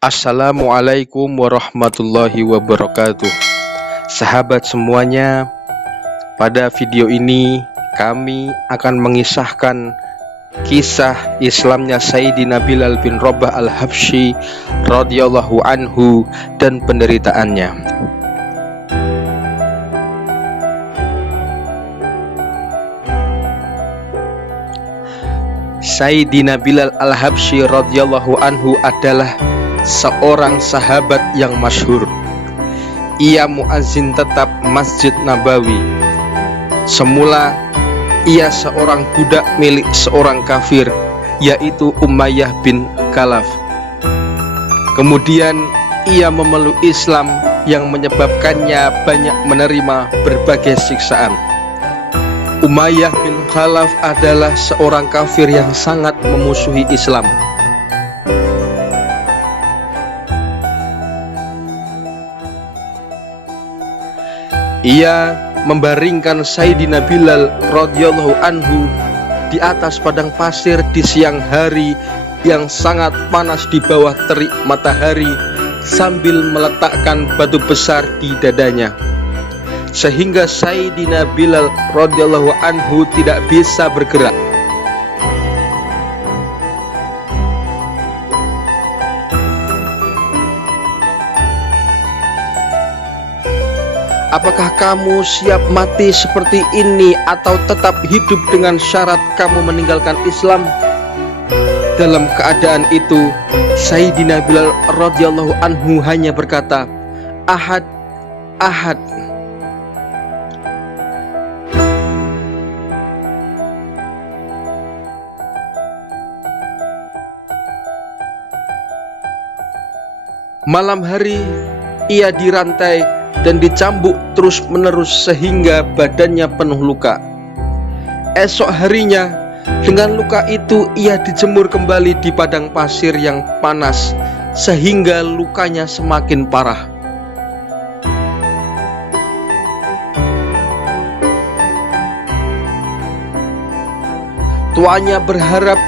Assalamualaikum warahmatullahi wabarakatuh. Sahabat semuanya, pada video ini kami akan mengisahkan kisah Islamnya Sayyidina Bilal bin Rabah al-Habsyi radhiyallahu anhu dan penderitaannya. Sayyidina Bilal al-Habsyi radhiyallahu anhu adalah seorang sahabat yang masyhur. Ia muazin tetap Masjid Nabawi. Semula ia seorang budak milik seorang kafir, yaitu Umayyah bin Khalaf. Kemudian ia memeluk Islam yang menyebabkannya banyak menerima berbagai siksaan. Umayyah bin Khalaf adalah seorang kafir yang sangat memusuhi Islam. Ia membaringkan Sayyidina Bilal radhiyallahu anhu di atas padang pasir di siang hari yang sangat panas di bawah terik matahari sambil meletakkan batu besar di dadanya, sehingga Sayyidina Bilal radhiyallahu anhu tidak bisa bergerak. Apakah kamu siap mati seperti ini atau tetap hidup dengan syarat kamu meninggalkan Islam? Dalam keadaan itu, Sayyidina Bilal radhiyallahu anhu hanya berkata, "Ahad, ahad." Malam hari ia dirantai dan dicambuk terus-menerus sehingga badannya penuh luka. Esok harinya, dengan luka itu ia dijemur kembali di padang pasir yang panas sehingga lukanya semakin parah. Tuanya berharap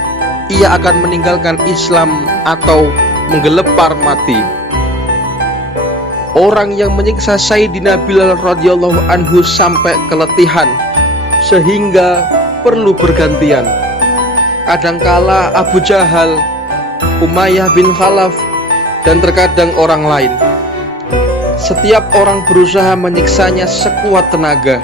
ia akan meninggalkan Islam atau menggelepar mati. Orang yang menyiksa Sayyidina Bilal radhiyallahu anhu sampai keletihan sehingga perlu bergantian. Kadangkala Abu Jahal, Umayyah bin Khalaf, dan terkadang orang lain. Setiap orang berusaha menyiksanya sekuat tenaga.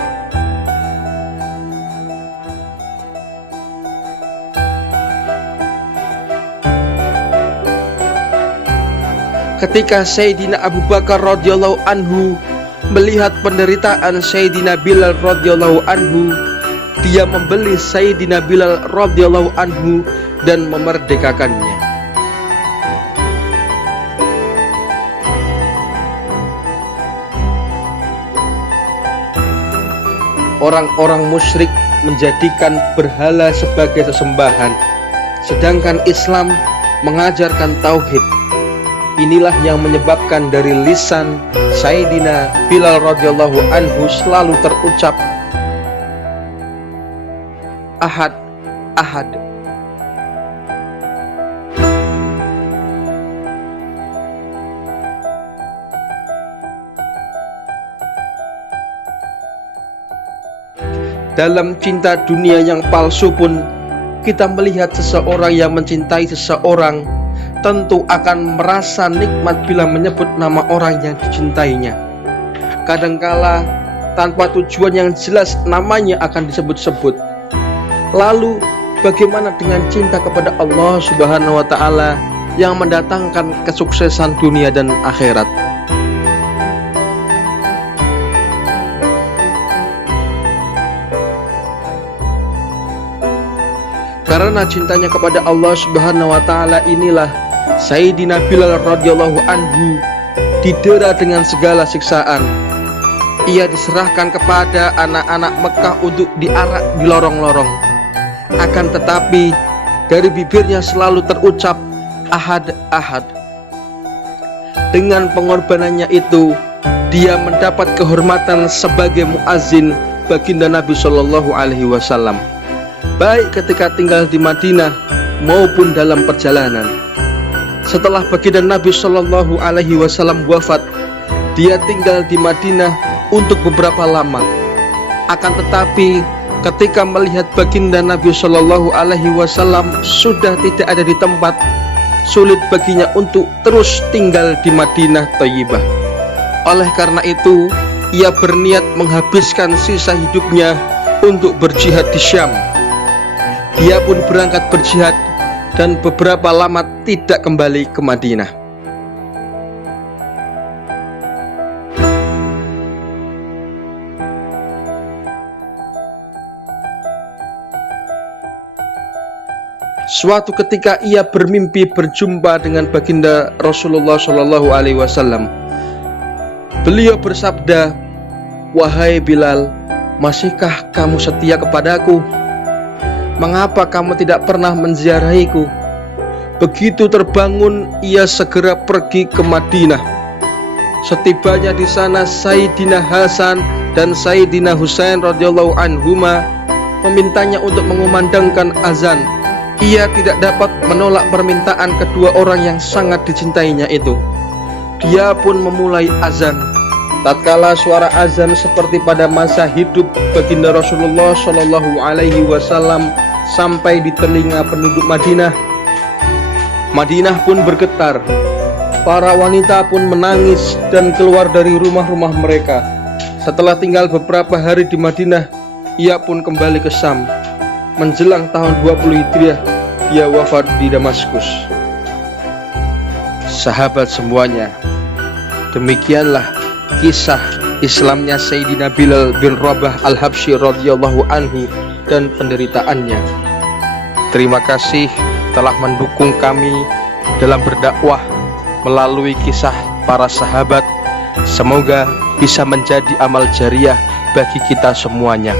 Ketika Sayyidina Abu Bakar radhiyallahu anhu melihat penderitaan Sayyidina Bilal radhiyallahu anhu, dia membeli Sayyidina Bilal radhiyallahu anhu dan memerdekakannya. Orang-orang musyrik menjadikan berhala sebagai sesembahan, sedangkan Islam mengajarkan tauhid. Inilah yang menyebabkan dari lisan Sayyidina Bilal radhiyallahu anhu selalu terucap, "Ahad, ahad." Dalam cinta dunia yang palsu pun, kita melihat seseorang yang mencintai seseorang tentu akan merasa nikmat bila menyebut nama orang yang dicintainya. Kadangkala tanpa tujuan yang jelas namanya akan disebut-sebut. Lalu bagaimana dengan cinta kepada Allah Subhanahu wa ta'ala yang mendatangkan kesuksesan dunia dan akhirat? Karena cintanya kepada Allah Subhanahu wa ta'ala inilah Sayyidina Bilal radhiyallahu anhu didera dengan segala siksaan. Ia diserahkan kepada anak-anak Mekah untuk diarak di lorong-lorong. Akan tetapi dari bibirnya selalu terucap ahad, ahad. Dengan pengorbanannya itu, dia mendapat kehormatan sebagai muazin baginda Nabi Shallallahu alaihi wasallam, baik ketika tinggal di Madinah maupun dalam perjalanan. Setelah baginda Nabi Shallallahu Alaihi Wasallam wafat, dia tinggal di Madinah untuk beberapa lama. Akan tetapi ketika melihat baginda Nabi Shallallahu Alaihi Wasallam sudah tidak ada di tempat, sulit baginya untuk terus tinggal di Madinah Thayyibah. Oleh karena itu, ia berniat menghabiskan sisa hidupnya untuk berjihad di Syam. Dia pun berangkat berjihad dan beberapa lama tidak kembali ke Madinah. Suatu ketika ia bermimpi berjumpa dengan baginda Rasulullah Shallallahu Alaihi Wasallam. Beliau bersabda, "Wahai Bilal, masihkah kamu setia kepadaku? Mengapa kamu tidak pernah menziarahiku?" Begitu terbangun, ia segera pergi ke Madinah. Setibanya di sana, Sayyidina Hasan dan Sayyidina Husain radhiyallahu anhuma memintanya untuk mengumandangkan azan. Ia tidak dapat menolak permintaan kedua orang yang sangat dicintainya itu. Dia pun memulai azan. Tatkala suara azan seperti pada masa hidup baginda Rasulullah Shallallahu Alaihi Wasallam sampai di telinga penduduk Madinah, Madinah pun bergetar. Para wanita pun menangis dan keluar dari rumah-rumah mereka. Setelah tinggal beberapa hari di Madinah, ia pun kembali ke Syam. Menjelang tahun 20 Hijriah, dia wafat di Damaskus. Sahabat semuanya, demikianlah kisah Islamnya Sayyidina Bilal bin Rabah Al-Habsyi radhiyallahu anhu dan penderitaannya. Terima kasih telah mendukung kami dalam berdakwah melalui kisah para sahabat. Semoga bisa menjadi amal jariah bagi kita semuanya.